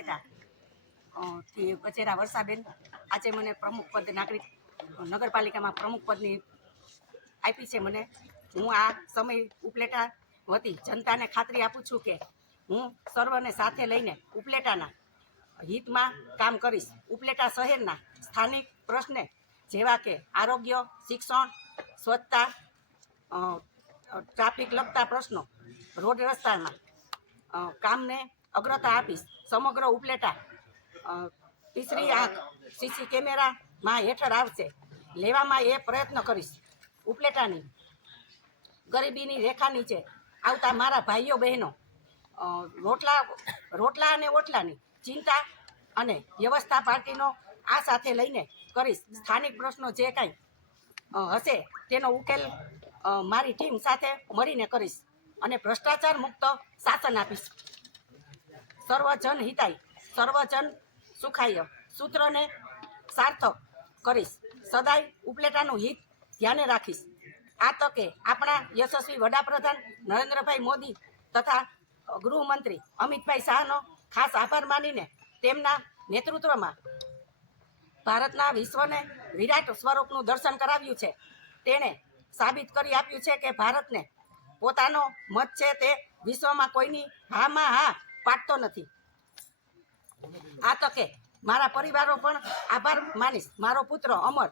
ઉપલેટા થી કચેરા વર્ષાબેન આજે મને પ્રમુખ પદ નાગરિક નગરપાલિકામાં પ્રમુખ પદની આપી છે મને. હું આ સમય ઉપલેટા વતી જનતાને ખાતરી આપું છું કે હું સર્વને સાથે લઈને ઉપલેટાના હિતમાં કામ કરીશ. ઉપલેટા શહેરના સ્થાનિક પ્રશ્ને જેવા કે આરોગ્ય, શિક્ષણ, સ્વચ્છતા, ટ્રાફિક લગતા પ્રશ્નો, રોડ રસ્તાના કામને અગ્રતા આપીશ. સમગ્ર ઉપલેટા તીસરી આંખ સીસી કેમેરામાં હેઠળ આવશે લેવામાં એ પ્રયત્ન કરીશ. ઉપલેટાની ગરીબીની રેખા નીચે આવતા મારા ભાઈઓ બહેનો રોટલા અને ઓટલાની ચિંતા અને વ્યવસ્થા પાર્ટીનો આ સાથે લઈને કરીશ. સ્થાનિક પ્રશ્નો જે કાંઈ હશે તેનો ઉકેલ મારી ટીમ સાથે મળીને કરીશ અને ભ્રષ્ટાચાર મુક્ત શાસન આપીશ. સર્વજન હિતાય સર્વજન સુખાય સૂત્રને સાર્થક કરીશ. સદાય ઉપલેટાનું હિત ધ્યાને રાખીશ. આ તકે આપણા યશસ્વી વડાપ્રધાન નરેન્દ્રભાઈ મોદી તથા ગૃહમંત્રી અમિતભાઈ શાહનો ખાસ આભાર માનીને તેમના નેતૃત્વમાં ભારતના વિશ્વને વિરાટ સ્વરૂપનું દર્શન કરાવ્યું છે. તેણે સાબિત કરી આપ્યું છે કે ભારતને પોતાનો મત છે તે વિશ્વમાં કોઈની હામાં હા પાડતો નથી. આ તકે મારા પરિવારો પણ આભાર માનીશ. મારો પુત્ર અમર